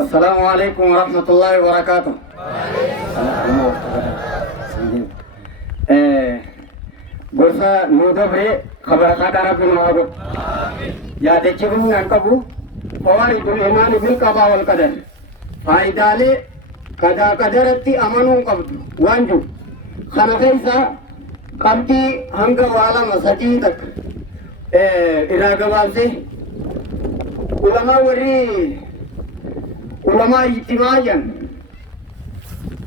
Assalamualaikum warahmatullahi wabarakatuh. Gorsa nuda bre khabar kada rabbi mahabu. Ya dechibu nan kabu. Fawari dul iman bil qada wal qadar. Faidale kada qadarati amanu qabdu wanju. Khana kaisa kamti hanga wala masati tak. Iraga wase ulama ijtimaayan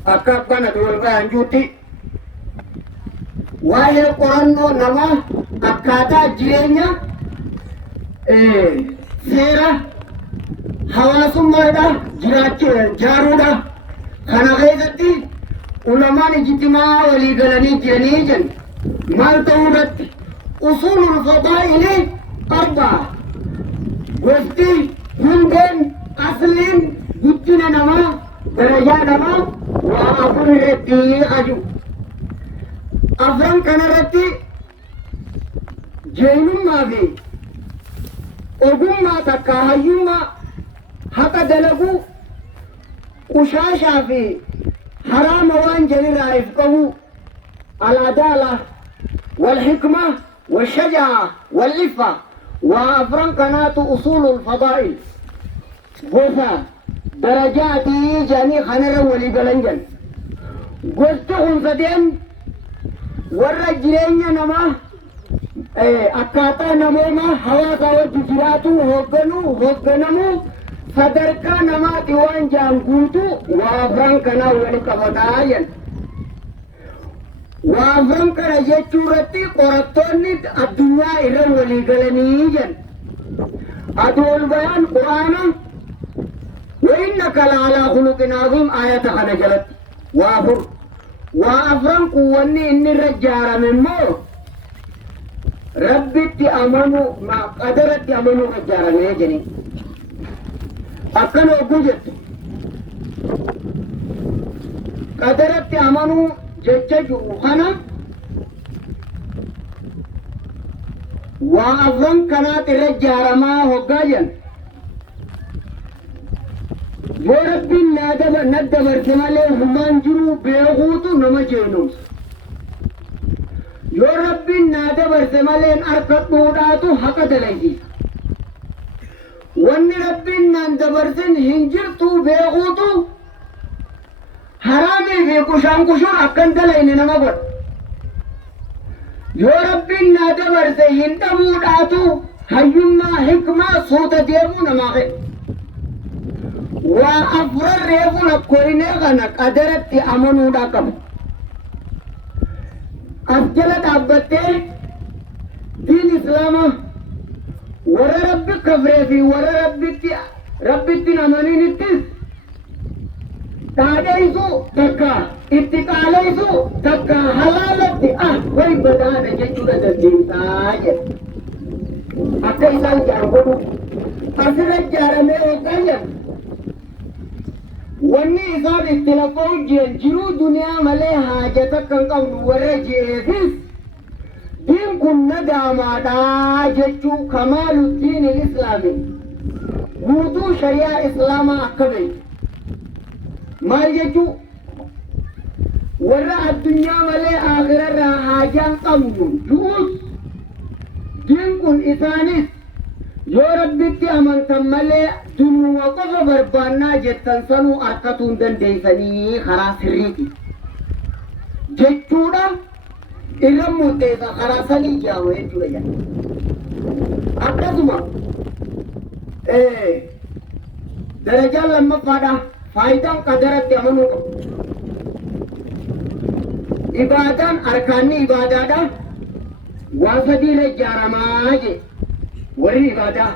akka kana dul anjuti waa'ee qorannoo nama akkaataa jireenya seera hawaasummaadha jaaruudha kana keessatti ulamaan ijtimaa walii galanii jiranii jen maal ta'uu irratti usulul fadaa'ili arbaa gosti hundeen asliin guddina namaa darajaa namaa waa afur irratti aju afran kanarratti jeenummaa fi ogummaa takka hayyummaa haqa dalaguu qushaashaa fi haraama waan jalirraa if qabu aladaala والحكمة والشجاعة واللفة وأفرن كانت أصول الفضائل غوثا درجاتي جاني خنر ولي بلنجل قلت خنصدين والرجلين نما أكاتا نموما حواتا وجفراتو هوغنمو صدركا نما ديوان جانكوتو وأفرن كانا ولي كفتاين وافرم كنا جتورتي قرطوني الدنيا إرن وليقلنيجن أدول بيان قرآن وإنك لعلى خلق عظيم آية خنجلت وافرم قواني إني الرجال من مو ربي تأمنوا ما قدرت تأمنوا رجال نيجني أكنوا قجت قدرت تأمنوا جججو خنا وأظن كانت الرجال ما هو قاين ورب ندبر كماله همان جرو بيغوتو نمجينو يورب ندبر كماله أركض بوداتو حق دلائي وان رب ندبر سن هنجرتو بيغوتو حرامي في كشان كشور أكن دلائن نمبر يو ربي نادبر سيهن تموداتو هيما حكمة صوت ديبو نماغي وأفرر ريبو نكوريني غنك أدرت أمنو داكم أفجلت أبتي دين إسلام ورى ربي كفري في ورى ربي نمانين التس تاديسو تكا اتقاليسو تكا حلالتي وي بدانا جيجودا دين تاجر أكا إسان جاربودو أسرت جارمي وقايا واني إسان اختلافو جيرو دنيا ملي حاجتك كان قول ورجي إفيس دين كن نداما دا جيجو كمال الدين الإسلامي وضو شريعة إسلاما أكبر maal jechuu warra addunyaa malee aakhirarraa haajaan qabnu du'us diin kun isaanis yoo rabbitti amantan malee dunuuma qofa barbaannaa jettan sanuu harkatuu hin dandeessanii karaa sirriiti jechuudha irra murteessa karaa sanii jaama jechuudha jedha akkasuma darajaan lammaffaadha فايدان قدرت يمنو إبادان أركاني إبادادا واسدين الجارماجي وري إبادا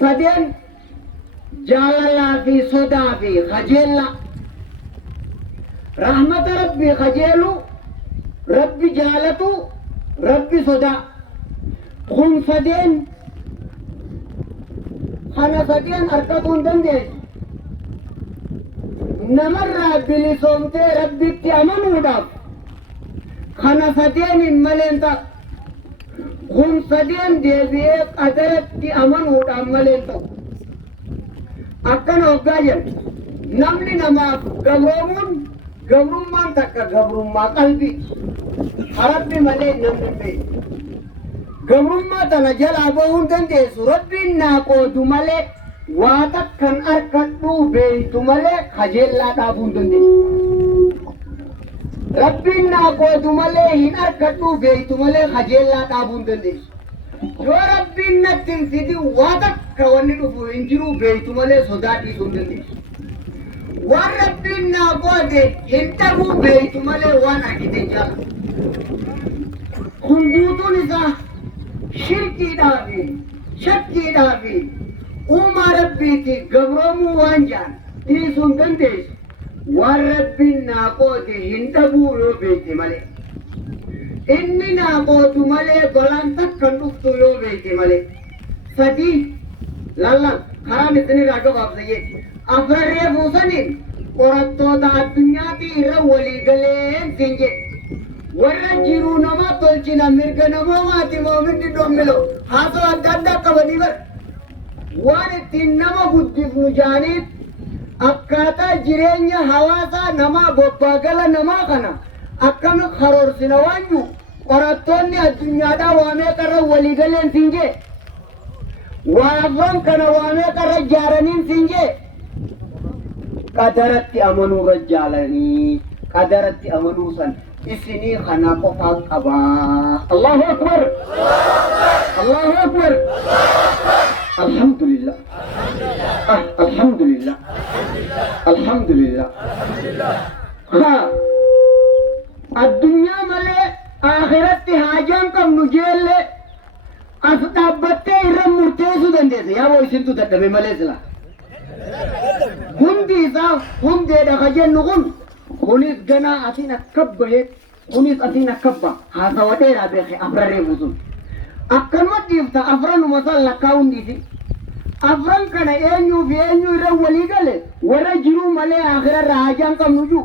سدين جالالا في صدا في خجيلا رحمة ربي خجيلو ربي جالتو ربي صدا خن سدين خنا سدين أركتون دندين نمر بلسومتي ربك أمنوداف خنا سدين ملينتا خن سدين ديبيه قدرت أمنود أملينتا akka hoggayan namni namaaf gabroomuun gabrummaan takka gabrummaa qalbii harabbi malee namni beeku gabrummaa tana jalaa bahuun dandeessu rabbiin naa qoodu malee waa takkan arkadhuu beeytu malee kajeellaa dhaabuun dandeessu rabbiin naa qoodu malee hin arkadhuu beeytu malee kajeellaa dhaabuun dandeessu yoo rabbiin natti hin fidin waa takka wanni dhufu hin jiru beeytu malee sodaa dhiisuu hin dandeessu waan rabbiin naa qoode hin dhabuu beeytu malee waan argite jaala kun guutuun isaa shirkiidhaafi shakkiidhaafi uumaa rabbiiti gabroomuu waan jaan dhiisuu hin dandeessu waan rabbiin naa qoode hin dhabuu yoo beeyte malee inni naa qoodu malee balaan takkan dhuftu yoo beeyte malee sadii lallan karaan isinirraa gabaabsayye afrarree buusaniin qorattoota addunyaatii irra waliigaleen siin jedhe warra jiruu namaa tolchina mirga namoomaati moominni dhommilo haasoo adda addaa qabanii bar waan ittiin nama guddifnu jaaniif akkaataa jireenya hawaasaa namaa bobbaagala namaa kana akkami karoorsina waan jiru qorattoonni addunyaadhaa waamee qarra waliigaleen siin jee waa afran kana waamee qarra jaaraniin siin jee qadaratti amanuurra jaalanii qadaratti amanuu san isinii kana qofaa qabaa Allahu akbar Allahu akbar alhamdulillah alhamdulillah alhamdulillah ha addunyaa malee akhiratti haajaan qabnu jeelle as dhaabbattee irra murteessuu dandeesse yaa boo isintu dadhabe malee sila hundi isaa hundeedha ka jennu kunis ganaa atiin akka bahe kunis atiin akka ba haasawa dheeraa beeke afrarree buusun akkanuma dhiifta afranuma san lakkaa hundiisi afran kana eenyuuf eenyu irra walii gale warra jiruu malee akhirarra haajaan qabnu juu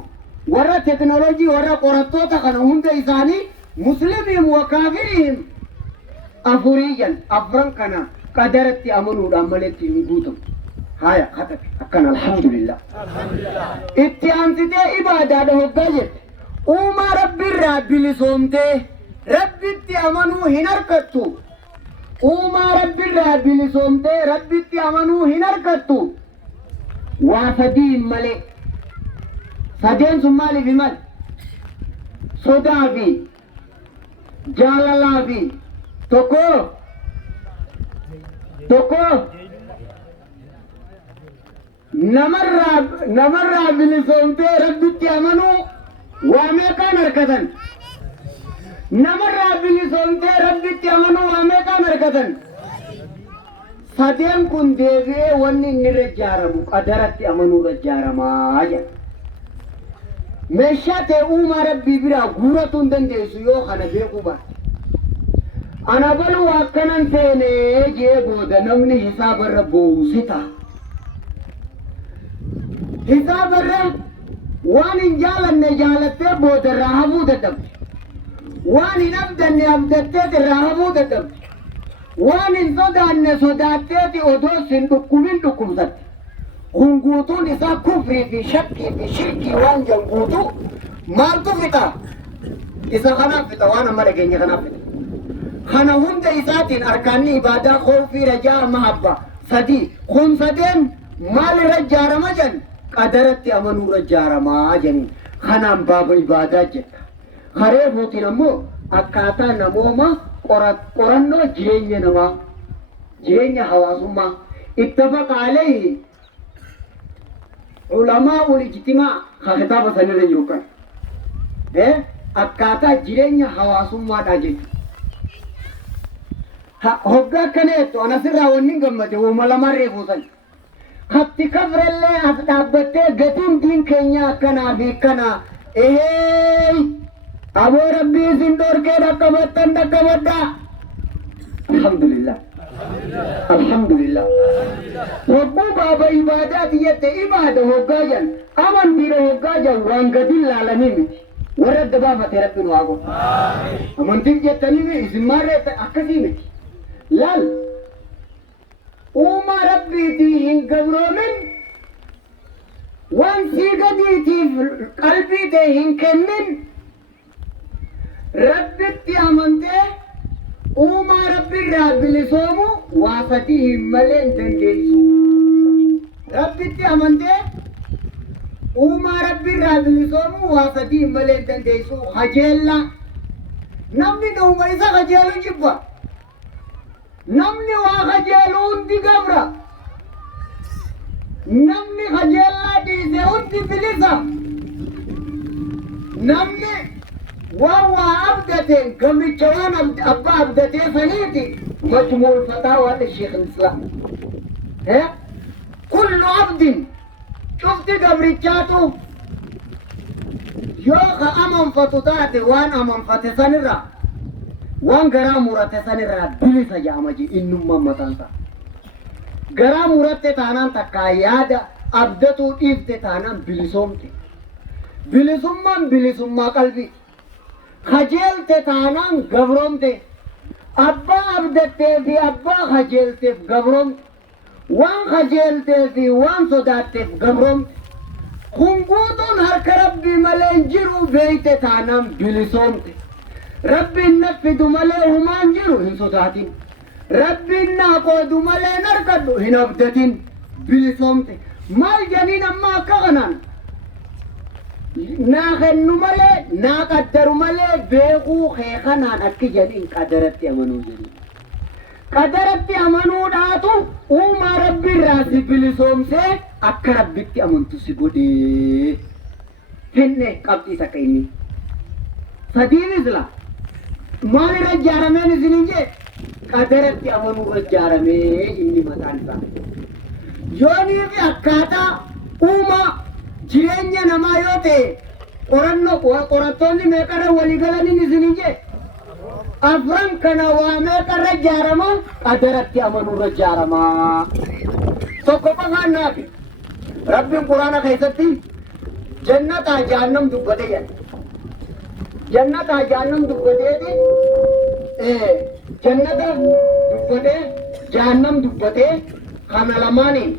warra teknoolojii warra qorattoota kana hunda isaanii musliimiin wa kaafiriin afuriyan afran kana qadaratti amanuudhaan maletti hin guutamu haya katabe akkana alhamdulillah itti aansitee ibaadaadha hoggaa jette uumaa rabbiirraa bilisoomtee rabbitti amanuu hin harkattu uumaa rabbiirraa bilisoomtee rabbitti amanuu hin harkattu waa sadiin malee sadeen sun maaliif himal sodaa fi jaalalaa fi tokko namarraa bilisoomtee rabbitti amanuu waa meeqaan harkatan namarraa bilisoomtee rabbitti amanuu waa meeqaan harkatan sadeen kun deebi'ee wanni inni irra ijaaramu qadaratti amanuu irra ijaaramaa jedha meeshaa ta'e uumaa rabbii biraa guuratu hin dandeessu yoo kana beekuu baate ana baluu akkanan seenee jee booda namni hisaabarra boosita hisaabarra waan hin jaalanne jaalattee booda irraa hafuu dadhabde waan hin abdanne abdatteet irraa hafuu dadhabde waan hin sodaanne sodaatteeti odoo sin dhukkumin dhukkubsatte kun guutuun isaa kufrii fi shakkii fi shirkii waan jan guutuu maaltu fixa isa kanaaf fixa waan amma dhageenya kanaaf fixa kana hunda isaatiin arkaanni ibaadaa khoofii rajaa mahabba sadii kun sadeen maal irra ijaarama jan qadaratti amanuu irra ijaaramaa janiin kanaan baaba ibaadaa jedha haree buutiin ammoo akkaataa namooma qorannoo jireenya namaa jireenya hawaasummaa ittafaqa alayhi علماء الاجتماع خطاب سنة يوكا أكاتا جيرين حواسم ما داجي هوغا كنيتو أنا سرها ونين قمتي ومالا مري فوسن خطي كفر اللي أفتابتي قتين دين كينيا كنا بي كنا أبو ربي سندور كيدا كبتن دا كبتا الحمد لله الحمد لله وقو بابا عبادات يت عبادة هوجاجن أمن بيرو هوجاجن وانقدل العالمين ورد بابا تربي نواقو أمن تيجي تنيمي إزمارة أكسيمي لال وما ربي تيهن قبرو من waan sii gadiitiif qalbii ta'e hin kennin rabbitti amantee uumaa rabbiirraa bilisoomu waa sadii hin malee hin dandeessu. Rabbitti amantee uumaa rabbiirraa bilisoomu waa sadii hin malee hin dandeessu. Hajeella namni dhuma isa hajeelu jibba. Namni waa hajeelu hundi gabra. Namni hajeellaa dhiise hundi bilisa. Namni waa abdate gamicha waan abba abdate saniiti majmuul fataawa Sheekh al-Islaam. Kullu abdin cufti gabrichaatu yoo ka amanfatu taate waan amanfate sanirraa waan garaa murate sanirraa bilisa jedhama innummaan mataansa. Garaa muratte taanaan takkaa yaada abdatuu dhiifte taanaan bilisoomte. Bilisummaan bilisummaa qalbii. Kajeelte taanaan gabroomte. Abbaa abdattee fi abbaa kajeelteef gabroomte. Waan kajeeltee fi waan sodaatteef gabroomte. Kun guutuun harka rabbii malee hin jiru beeyte taanaan bilisoomte. Rabbiin naffidu malee humaan jiru hin sodaatin. Rabbiin naa qoodu malee hin harkadhu hin abdatin bilisoomte. Maal janiin amma akka kanaan naa kennu malee naa qaddaru malee beekuu kee kanaan akki janiin qadaratti amanuu jedhu. Qadaratti amanuudhaatu uumaa rabbiirraa si bilisoomsee akka rabbitti amantu si godhee. Finne qabxiis akka inni. Sadiinis la maalirra ijaarameen isinin jee qadaratti amanuurra ijaaramee inni mataan isaa. Yoonii fi akkaataa uumaa jireenya namaa yoo ta'e qorattoonni meeqarra walii galaniin isinin jee afran kana waa meeqarra ijaarama qadaratti amanuurra ijaaramaa. Tokko qofaan naafi rabbiin quraana keessatti jannataa jahannam dubbate jedha. Jannataa jahannam dubbateeti jannata dubbatee jahannam dubbatee kana lamaaniin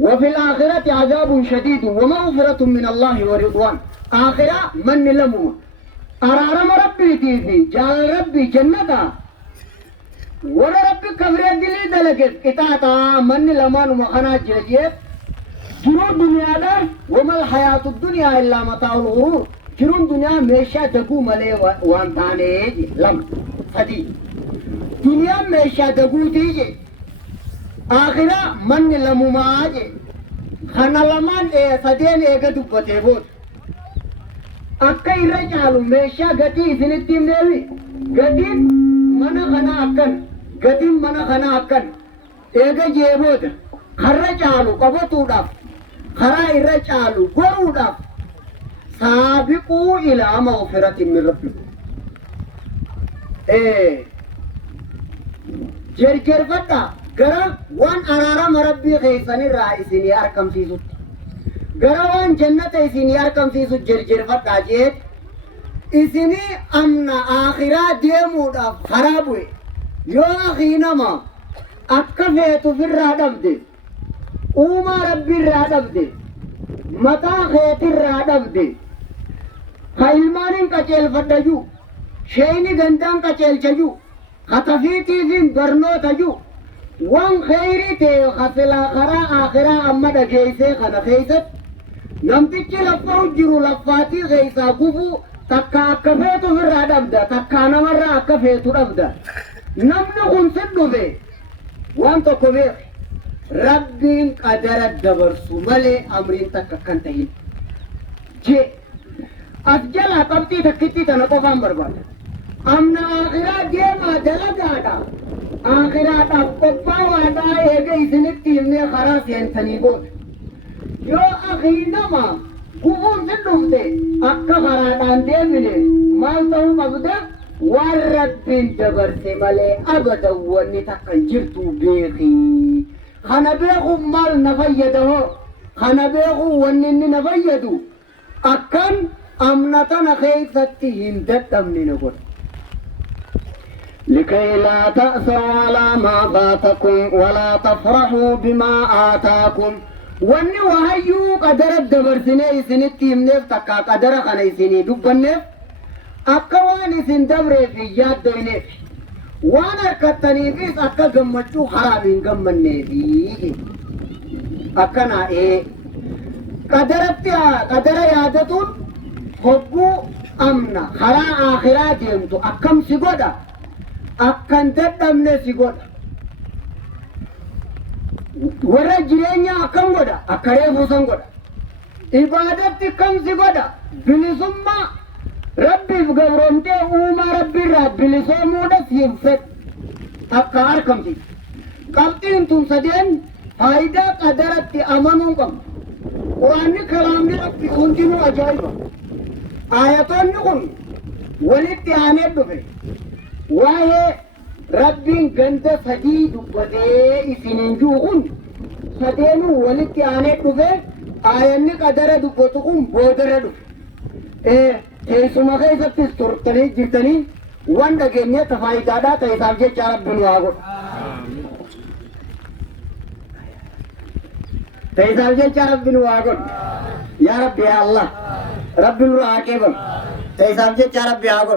وفي الآخرة عذاب شديد ومغفرة من الله ورضوان. آخرة من لمو أرارم ربي تيفي جال ربي جنتا ولا ربي كبر دلي دلقت إتاتا من لمان مخنا جرجيت جرو دنيا دار وما الحياة الدنيا إلا متاع الغرور. جرو دنيا ميشا تقو ملي وانتاني لم فدي دنيا ميشا تقو تيجي آخرة من لمو ماجي خنا لمان سدين ايغا دبته بود akka irra caalu meeshaa gatii isinitti hin deebi. Gatiin mana kana akkan gatiin mana kana akkan eega jeebooda har'a caalu qabatuudhaaf karaa irra caalu goruudhaaf saabiquu ilaa mawfiratin min rabbikum. Jarjarfadhaa gara waan araarama rabbii keessanirraa isinii argamsiisutti. Gara waan jannata isinii argamsiisu jarjarfadhaa jeet isinii amna akhiraa deemuudhaaf karaa bu'e yoo akii nama akka feetu firraa dhabde uumaa rabbiirraa dhabde mataa keetirraa dhabde ka ilmaanin qaceelfadhayuu sheeyni gandaan qaceelchayuu ka tafiitiifin barnootayuu waan kheyrii ta'e ka silaa karaa akhiraa amma dhageeysee kana keeysatti namtichi lafa jiru laffaatii keessaa gufuu takka akka feetu firraa dhabda takka namarraa akka feetu dhabda. Namni kun sin dhufe waan tokko beeke rabbiin qadara dabarsu malee amriin takka kan ta'in jee as jalaa qabxii takkitti tana qofaan barbaada. Amna akhiraa deemaa dalagaadha akhiraadhaaf qophaawaadhaa eega isinitti himnee karaa seentanii booda. Yoo akii nama gufuun sin dhufte akka karaadhaan deemine maal ta'uu qabda waan rabbiin dabarse malee abadan wanni takka hin jirtu beeki. Kana beekuun maal na fayyada hoo? Kana beekuun wanni inni na fayyadu akkan amna tana keessatti hin dadhabne na godha. لكي لا تأسوا على ما فاتكم ولا تفرحوا بما آتاكم wanni wahayyuu qadara dabarsinee isinitti himneef takka qadara kana isinii dubbanneef akka waan isin dabreef hin yaaddoyneef waan harkattaniifis akka gammachuu haraam hin gammanneefi akkana qadara yaadatuun hogguu amna karaa akhiraa deemtu akkam si godha akkan dadhabne si godha warra jireenya akkam godha akka reefuu san godha ibaadatti kam si godha bilisummaa rabbiif gabroomtee uumaa rabbiirraa bilisoomuudha siin fedhu akka harkamti qabxiin tun sadeen faayidaa qadaratti amanuun qabna quraanni kalaamni rabbi hundinuu ajaa'iba ayatoonni kun walitti aanee dhufe waa'ee rabbiin ganda sadii dubbatee isiniin jiru kun sadeenuu walitti aanee dhufe ayanni qadara dubbatu kun boodara dhufe teessuma keessattis turtanii jirtanii waan dhageenye faayidaadhaa ta'esaaf jecha rabbi nu haa godhu ta'esaaf jecha rabbi nu haa godhu yaa rabbi yaa allah rabbi nu haa qeebalu ta'esaaf jecha rabbi haa godhu